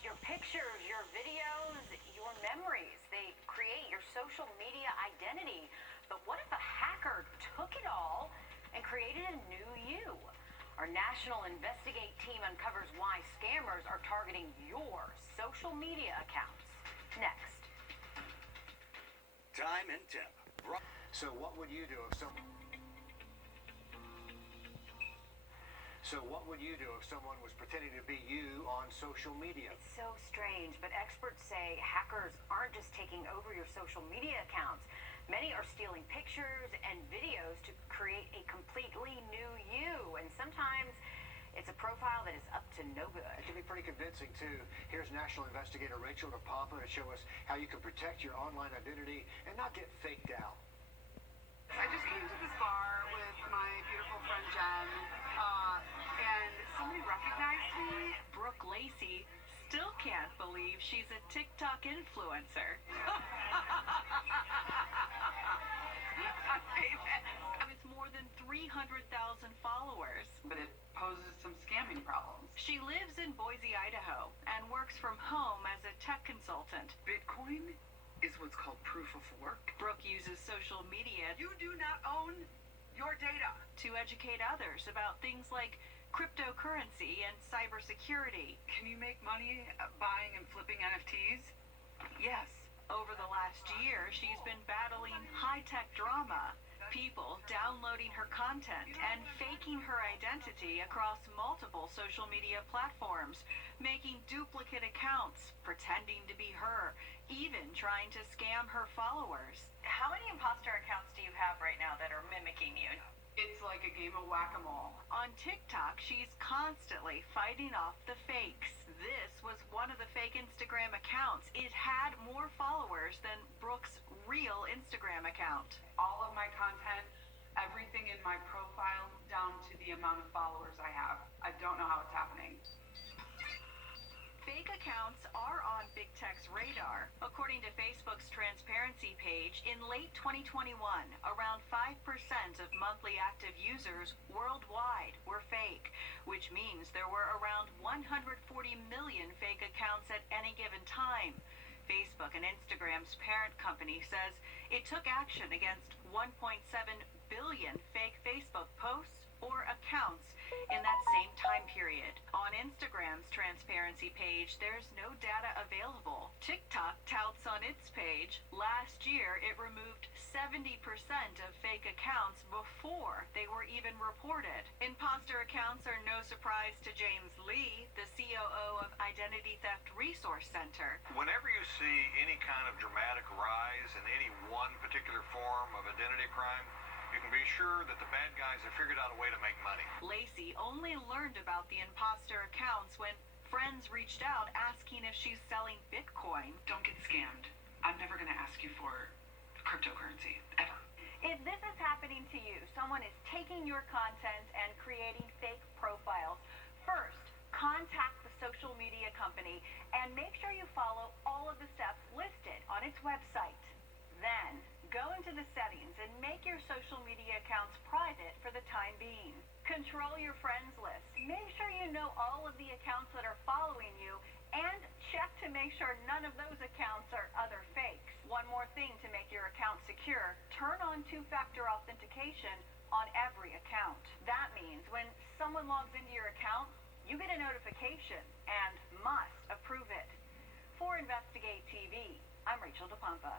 your pictures, your videos, your memories. They create your social media identity. But what if a hacker took it all and created a new you? Our National Investigate team uncovers why scammers are targeting your social media accounts. Next. Time and temp. So what would you do if someone was pretending to be you on social media? It's so strange, but experts say hackers aren't just taking over your social media accounts. Many are stealing pictures and videos to create a completely new you, and sometimes it's a profile that is up to no good. It can be pretty convincing, too. Here's National Investigator Rachel DePompa to show us how you can protect your online identity and not get faked out. I just came to this bar with my beautiful friend Jen, and somebody recognized me. Brooke Lacey still can't believe she's a TikTok influencer. I'm famous. With more than 300,000 followers. But it poses some scamming problems. She lives in Boise, Idaho, and works from home as a tech consultant. Bitcoin is what's called proof of work. Brooke uses social media You do not own your data. to educate others about things like cryptocurrency and cybersecurity. Can you make money buying and flipping NFTs? Yes. Over the last year, she's been battling high-tech drama, people downloading her content and faking her identity across multiple social media platforms, making duplicate accounts, pretending to be her, even trying to scam her followers. How many imposter accounts do you have right now that are mimicking you? It's like a game of whack-a-mole. On TikTok, she's constantly fighting off the fakes. This was one of the fake Instagram accounts. It had more followers than Brooke's real Instagram account. All of my content, everything in my profile, down to the amount of followers I have. I don't know how it's happening. Fake accounts are on big tech's radar. According to Facebook's transparency page, in late 2021, around 5% of monthly active users worldwide were fake, which means there were around 140 million fake accounts at any given time. Facebook and Instagram's parent company says it took action against 1.7 billion fake Facebook posts or accounts in that same time period. On Instagram's transparency page, there's no data available. TikTok touts on its page, last year it removed 70% of fake accounts before they were even reported. Imposter accounts are no surprise to James Lee, the COO of Identity Theft Resource Center. Whenever you see any kind of dramatic rise in any one particular form of identity crime, you can be sure that the bad guys have figured out a way to make money. Lacey only learned about the imposter accounts when friends reached out asking if she's selling Bitcoin. Don't get scammed. I'm never going to ask you for cryptocurrency, ever. If this is happening to you, someone is taking your content and creating fake profiles, first, contact the social media company and make sure you follow all of the steps listed on its website. Then, go into the settings and make your social media accounts private for the time being. Control your friends list. Make sure you know all of the accounts that are following you and check to make sure none of those accounts are other fakes. One more thing to make your account secure, turn on two-factor authentication on every account. That means when someone logs into your account, you get a notification and must approve it. For Investigate TV, I'm Rachel DePompa.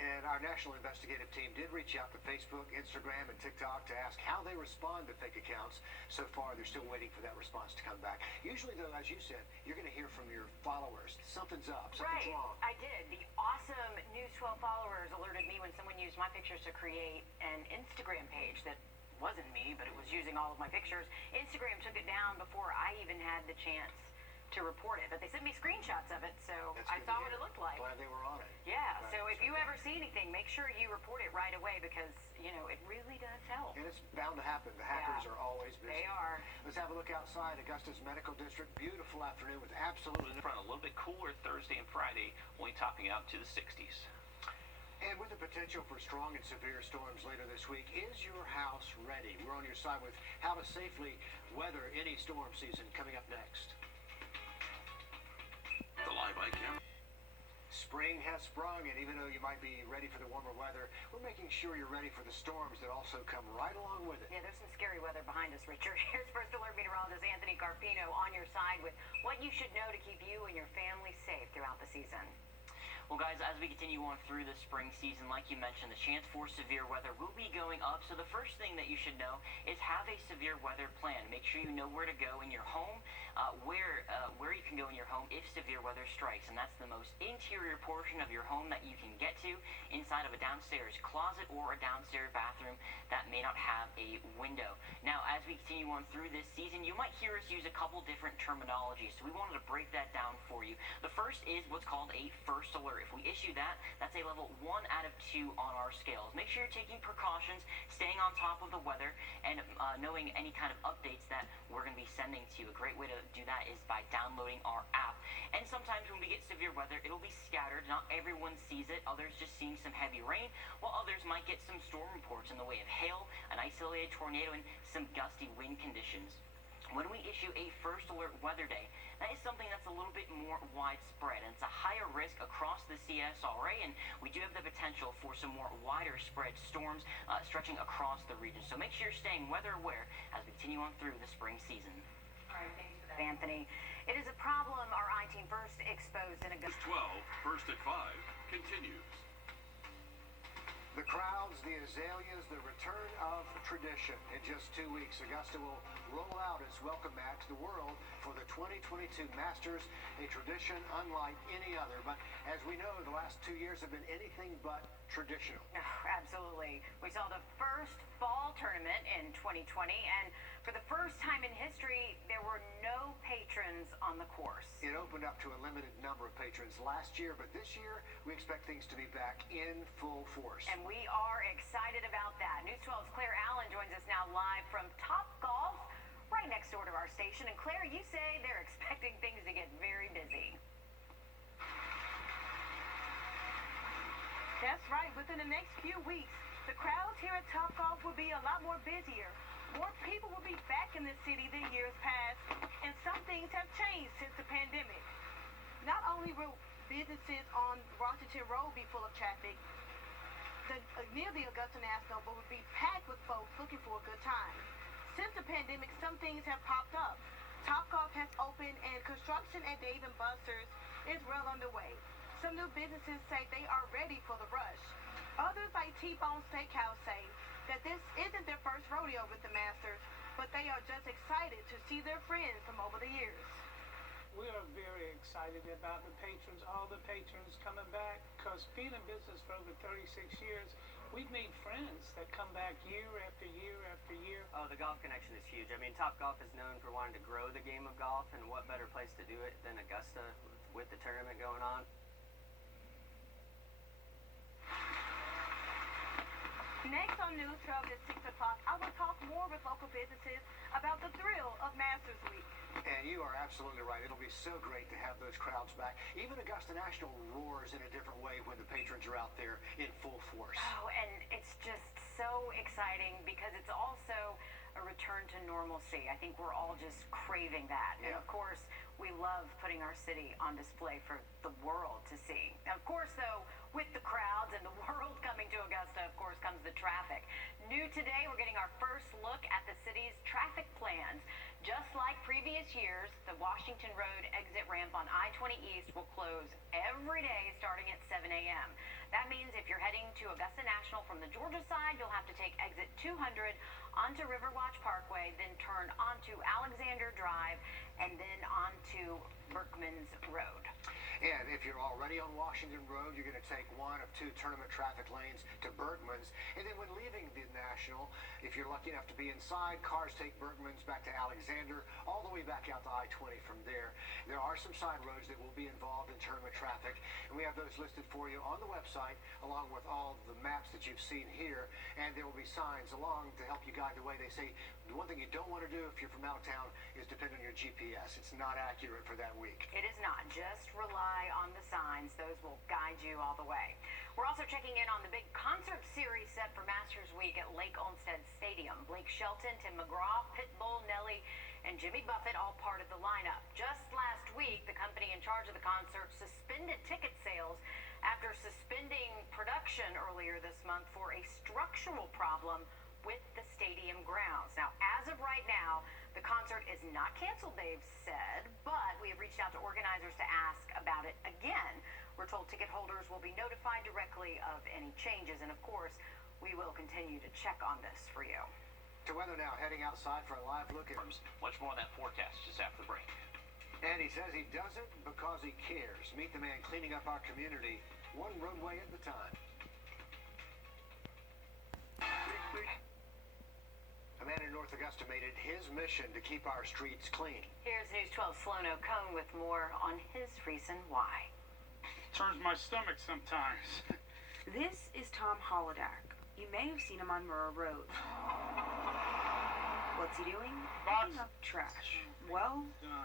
And our National Investigative team did reach out to Facebook, Instagram, and TikTok to ask how they respond to fake accounts. So far, they're still waiting for that response to come back. Usually, though, as you said, you're going to hear from your followers. Something's up, something's wrong. I did. The awesome News 12 followers alerted me when someone used my pictures to create an Instagram page that wasn't me, but it was using all of my pictures. Instagram took it down before I even had the chance to report it, but they sent me screenshots of it, so I saw what it looked like. Glad they were on it. Yeah, so if you ever see anything, make sure you report it right away because, you know, it really does help. And it's bound to happen. The hackers are always busy. They are. Let's have a look outside Augusta's Medical District. Beautiful afternoon with absolutely In front, a little bit cooler Thursday and Friday, only topping out to the 60s. And with the potential for strong and severe storms later this week, is your house ready? We're on your side with how to safely weather any storm season coming up next. just sprung, and even though you might be ready for the warmer weather, we're making sure you're ready for the storms that also come right along with it. Yeah, there's some scary weather behind us, Richard. Here's First Alert meteorologist Anthony Carpino on your side with what you should know to keep you and your family safe throughout the season. Well, guys, as we continue on through the spring season, like you mentioned, the chance for severe weather will be going up. So the first thing that you should know is have a severe weather plan. Make sure you know where to go in your home, where you can go in your home if severe weather strikes. And that's the most interior portion of your home that you can get to, inside of a downstairs closet or a downstairs bathroom that may not have a window. Now, as we continue on through this season, you might hear us use a couple different terminologies. So we wanted to break that down for you. The first is what's called a first alert. If we issue that, that's a level 1 out of 2 on our scales. Make sure you're taking precautions, staying on top of the weather, and knowing any kind of updates that we're going to be sending to you. A great way to do that is by downloading our app. And sometimes when we get severe weather, it'll be scattered. Not everyone sees it. Others just seeing some heavy rain, while others might get some storm reports in the way of hail, an isolated tornado, and some gusty wind conditions. When we issue a first alert weather day, that is something that's a little bit more widespread, and it's a higher risk across the CSRA, and we do have the potential for some more wider spread storms stretching across the region. So make sure you're staying weather aware as we continue on through the spring season. All right, thanks for that, Anthony. It is a problem our I-Team first exposed in Augusta. 12, First at 5 continues. The crowds, the azaleas, the return of tradition. In just 2 weeks, Augusta will roll out its welcome mat to the world for the 2022 Masters, a tradition unlike any other. But as we know, the last 2 years have been anything but traditional. Oh, absolutely. We saw the first fall tournament in 2020, and for the first time in history, there were no patrons on the course. It opened up to a limited number of patrons last year, but this year we expect things to be back in full force. And we are excited about that. News 12's Claire Allen joins us now live from Top Golf, right next door to our station. And Claire, you say they're expecting things to get very busy. That's right. Within the next few weeks, the crowds here at Top Golf will be a lot more busier. More people will be back in the city than years past, and some things have changed since the pandemic. Not only will businesses on Washington Road be full of traffic, near the Augusta National will be packed with folks looking for a good time. Since the pandemic, some things have popped up. Top Golf has opened, and construction at Dave & Buster's is well underway. Some new businesses say they are ready for the rush. Others, like T-Bone Steakhouse, say that this isn't their first rodeo with the Masters, but they are just excited to see their friends from over the years. We are very excited about the patrons, all the patrons coming back, because being in business for over 36 years, we've made friends that come back year after year after year. Oh, the golf connection is huge. I mean, Top Golf is known for wanting to grow the game of golf, and what better place to do it than Augusta with the tournament going on? Next on News 12 at 6 o'clock, I will talk more with local businesses about the thrill of Masters Week. And you are absolutely right. It'll be so great to have those crowds back. Even Augusta National roars in a different way when the patrons are out there in full force. Oh, and it's just so exciting because it's also a return to normalcy. I think we're all just craving that. Yeah. And of course, we love putting our city on display for the world to see. And of course, though, with the crowds and the world coming to Augusta, of course, comes the traffic. New today, we're getting our first look at the city's traffic plans. Just like previous years, the Washington Road exit ramp on I-20 East will close every day starting at 7 a.m. That means if you're heading to Augusta National from the Georgia side, you'll have to take exit 200 onto Riverwatch Parkway, then turn onto Alexander Drive, and then onto Berkman's Road. And if you're already on Washington Road, you're going to take one of 2 tournament traffic lanes to Berkman's. And then when leaving the National, if you're lucky enough to be inside, cars take Berkman's back to Alexander, all the way back out to I-20 from there. There are some side roads that will be involved in tournament traffic, and we have those listed for you on the website, along with all the maps that you've seen here. And there will be signs along to help you guide the way. They say the one thing you don't want to do if you're from out of town is depend on your GPS. It's not accurate for that week. It is not. Just rely on the signs. Those will guide you all the way. We're also checking in on the big concert series set for Masters Week at Lake Olmsted Stadium. Blake Shelton, Tim McGraw, Pitbull, Nelly, and Jimmy Buffett all part of the lineup. Just last week, the company in charge of the concert suspended ticket sales after suspending production earlier this month for a structural problem with the stadium grounds. Now, as of right now, the concert is not canceled, they've said, but we have reached out to organizers to ask about it again. We're told ticket holders will be notified directly of any changes, and of course, we will continue to check on this for you. To weather now, heading outside for a live look at... Much more on that forecast just after the break. And he says he does it because he cares. Meet the man cleaning up our community, one roadway at a time. A man in North Augusta made it his mission to keep our streets clean. Here's News 12's Sloan O'Cone with more on his reason why. Turns my stomach sometimes. This is Tom Holodak. You may have seen him on Murrah Road. What's he doing? Picking up trash. Well,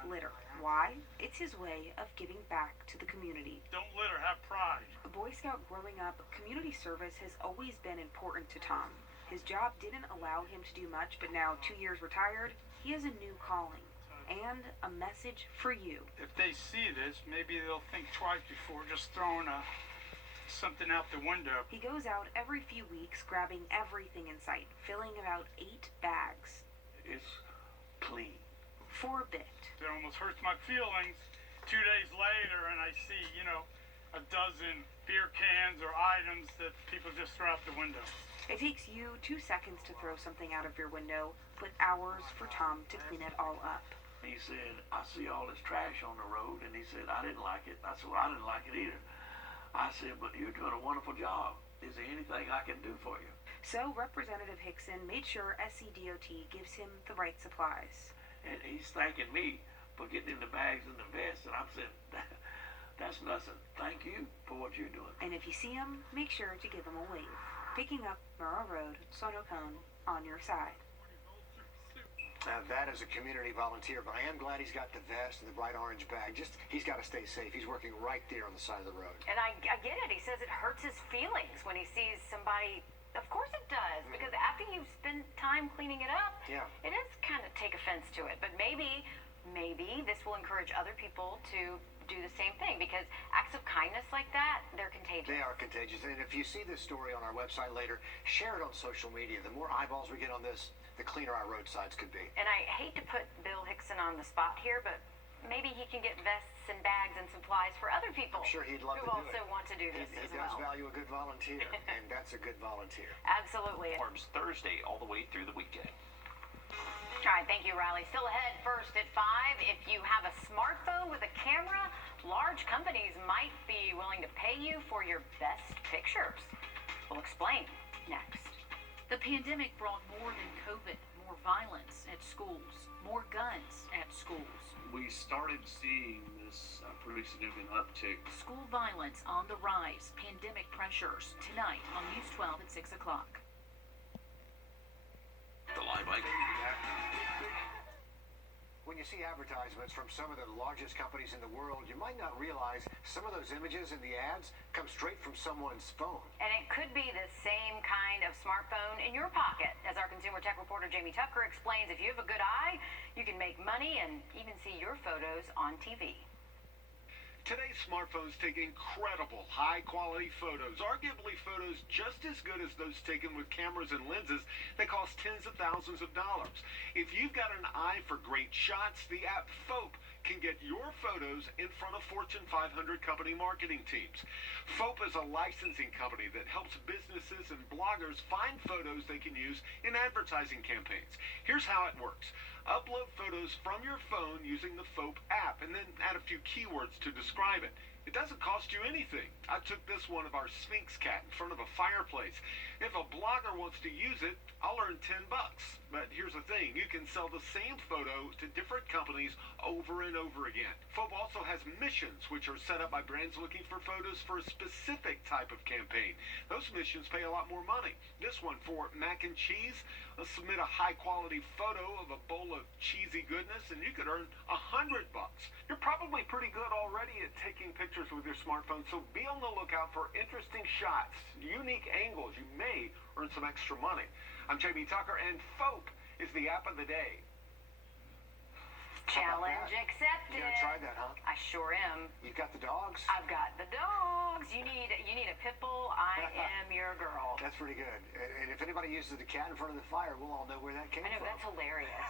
litter. Why? It's his way of giving back to the community. Don't litter, have pride. A Boy Scout growing up, community service has always been important to Tom. His job didn't allow him to do much, but now, 2 years retired, he has a new calling. And a message for you. If they see this, maybe they'll think twice before just throwing something out the window. He goes out every few weeks, grabbing everything in sight, filling about 8 bags. It's clean. For a bit. It almost hurts my feelings 2 days later, and I see, a dozen beer cans or items that people just throw out the window. It takes you 2 seconds to throw something out of your window, but hours for Tom to clean it all up. He said, I see all this trash on the road, and he said, I didn't like it. I said, well, I didn't like it either. I said, but you're doing a wonderful job. Is there anything I can do for you? So Representative Hickson made sure SCDOT gives him the right supplies. And he's thanking me for getting in the bags and the vests, and I'm saying, that's nothing. Thank you for what you're doing. And if you see him, make sure to give him a wave. Picking up Murrah Road, Sloan O'Cone, on your side. Now that is a community volunteer, but I am glad he's got the vest and the bright orange bag. He's got to stay safe. He's working right there on the side of the road. And I get it. He says it hurts his feelings when he sees somebody. Of course it does, because after you spend time cleaning it up, it is kind of take offense to it. But maybe this will encourage other people to do the same thing, because acts of kindness like that, they're contagious. They are contagious. And if you see this story on our website later, share it on social media. The more eyeballs we get on this, the cleaner our roadsides could be. And I hate to put Bill Hickson on the spot here, but maybe he can get vests and bags and supplies for other people. I'm sure he'd love who to do also want to do this he as does well. value a good volunteer, and that's a good volunteer. Absolutely. Forms Thursday all the way through the weekend. All right, thank you, Riley. Still ahead, first at 5. If you have a smartphone with a camera, large companies might be willing to pay you for your best pictures. We'll explain next. The pandemic brought more than COVID, more violence at schools, more guns at schools. We started seeing this pretty significant uptick. School violence on the rise, pandemic pressures, tonight on News 12 at 6 o'clock. The live icon. When you see advertisements from some of the largest companies in the world, you might not realize some of those images in the ads come straight from someone's phone. And it could be the same kind of smartphone in your pocket. As our consumer tech reporter Jamie Tucker explains, if you have a good eye, you can make money and even see your photos on TV. Today's smartphones take incredible high-quality photos, arguably photos just as good as those taken with cameras and lenses that cost tens of thousands of dollars. If you've got an eye for great shots, the app Fope can get your photos in front of Fortune 500 company marketing teams. Fope is a licensing company that helps businesses and bloggers find photos they can use in advertising campaigns. Here's how it works. Upload photos from your phone using the Fope app and then add a few keywords to describe it. It doesn't cost you anything. I took this one of our Sphinx cat in front of a fireplace. If a blogger wants to use it, I'll earn $10. But here's the thing, you can sell the same photo to different companies over and over again. Fope also has missions, which are set up by brands looking for photos for a specific type of campaign. Those missions pay a lot more money. This one for mac and cheese, let's submit a high-quality photo of a bowl of cheesy goodness, and you could earn $100. You're probably pretty good already at taking pictures with your smartphone, so be on the lookout for interesting shots, unique angles. You may earn some extra money. I'm JB Tucker, and Fope is the app of the day. Challenge accepted. You gonna try that, huh? I sure am. You've got the dogs? I've got the dogs. You need a pit bull. I am your girl. That's pretty good. And if anybody uses the cat in front of the fire, we'll all know where that came I know, from. that's hilarious.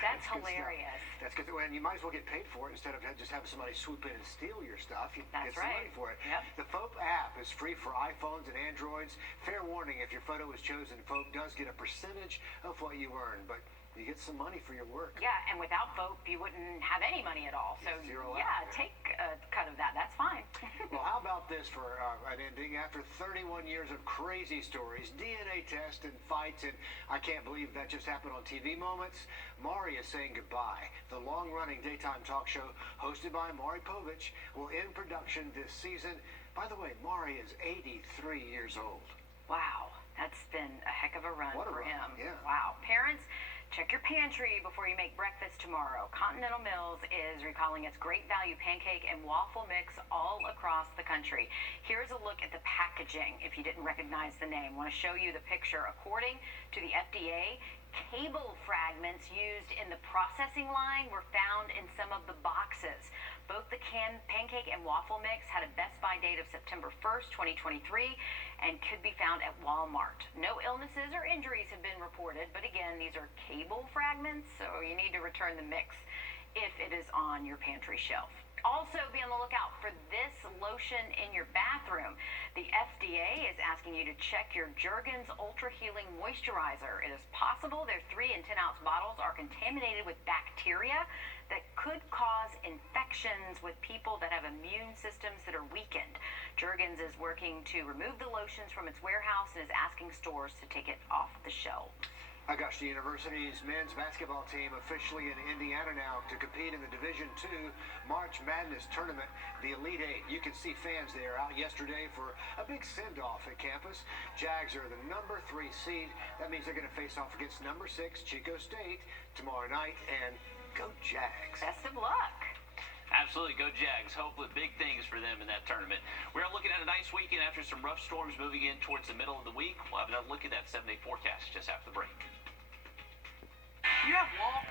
That's good hilarious. Stuff. That's good. And you might as well get paid for it instead of just having somebody swoop in and steal your stuff. You That's get some right. money for it. Yep. The Fope app is free for iPhones and Androids. Fair warning, if your photo is chosen, Fope does get a percentage of what you earn, but you get some money for your work. Yeah, and without Fope, you wouldn't have any money at all. So, Zero yeah, out. take a cut of that. That's fine. Well, how about this for an ending? After 31 years of crazy stories, DNA tests and fights, and I can't believe that just happened on TV moments, Maury is saying goodbye. The long-running daytime talk show hosted by Maury Povich will end production this season. By the way, Maury is 83 years old. Wow, that's been a heck of a run What a for run, him. yeah. Wow. Parents, check your pantry before you make breakfast tomorrow. Continental Mills is recalling its great value pancake and waffle mix all across the country. Here's a look at the packaging if you didn't recognize the name. I want to show you the picture. According to the FDA, cable fragments used in the processing line were found in some of the boxes. Both the canned pancake and waffle mix had a Best Buy date of September 1st, 2023, and could be found at Walmart. No illnesses or injuries have been reported, but again, these are cable fragments, so you need to return the mix if it is on your pantry shelf. Also, be on the lookout for this lotion in your bathroom. The FDA is asking you to check your Jergens Ultra Healing Moisturizer. It is possible their 3 and 10 ounce bottles are contaminated with bacteria that could cause infections with people that have immune systems that are weakened. Jergens is working to remove the lotions from its warehouse and is asking stores to take it off the shelves. Augusta University's men's basketball team officially in Indiana now to compete in the Division II March Madness tournament, the Elite Eight. You can see fans there out yesterday for a big send-off at campus. Jags are the number 3 seed. That means they're going to face off against number 6 Chico State tomorrow night, and go Jags. Best of luck. Absolutely, go Jags. Hopefully big things for them in that tournament. We're looking at a nice weekend after some rough storms moving in towards the middle of the week. We'll have another look at that 7-day forecast just after the break. You have wall